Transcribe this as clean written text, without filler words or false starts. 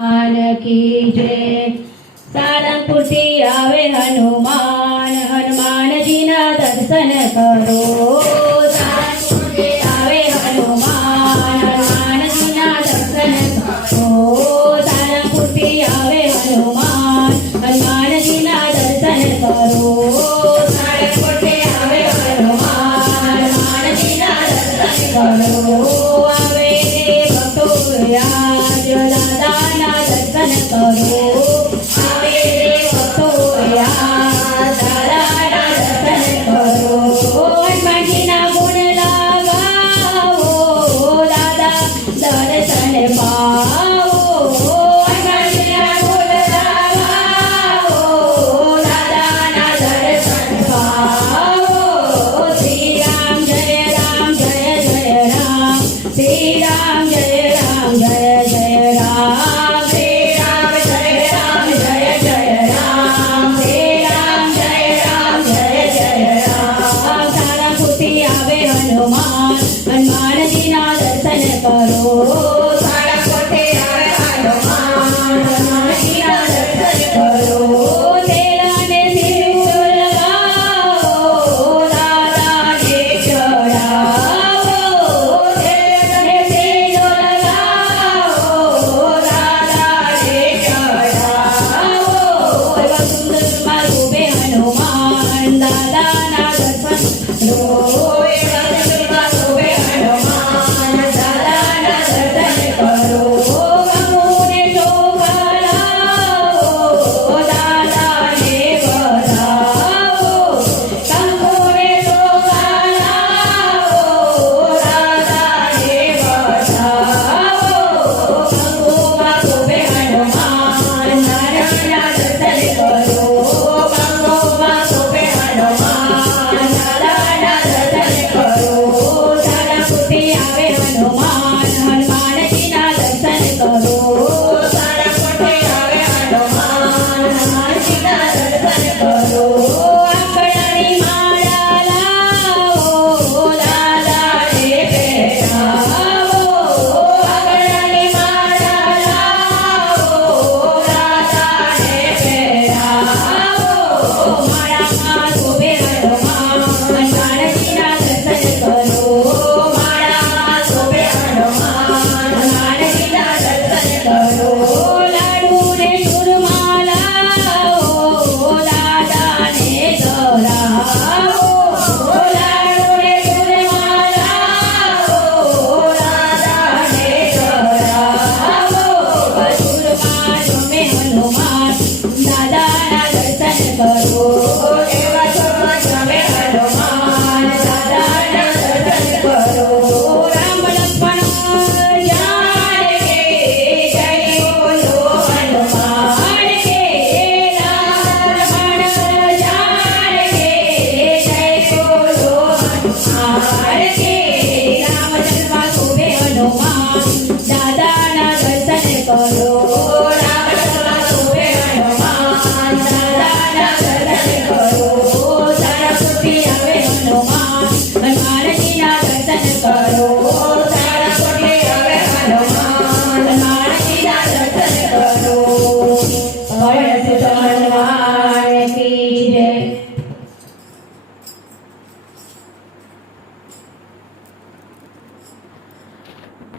आन की जय। सारंगपुर થી આવે હનુમાન, હનુમાનજી ના દર્શન કરો। સારંગપુર થી આવે હનુમાન, હનુમાનજી ના દર્શન કરો। સારંગપુર થી આવે હનુમાન, હનુમાનજી ના દર્શન કરો। સારંગપુર થી આવે હનુમાન, હનુમાનજી ના દર્શન કરો। આવે ભક્તો આજ દાદાના દર્શન કરો।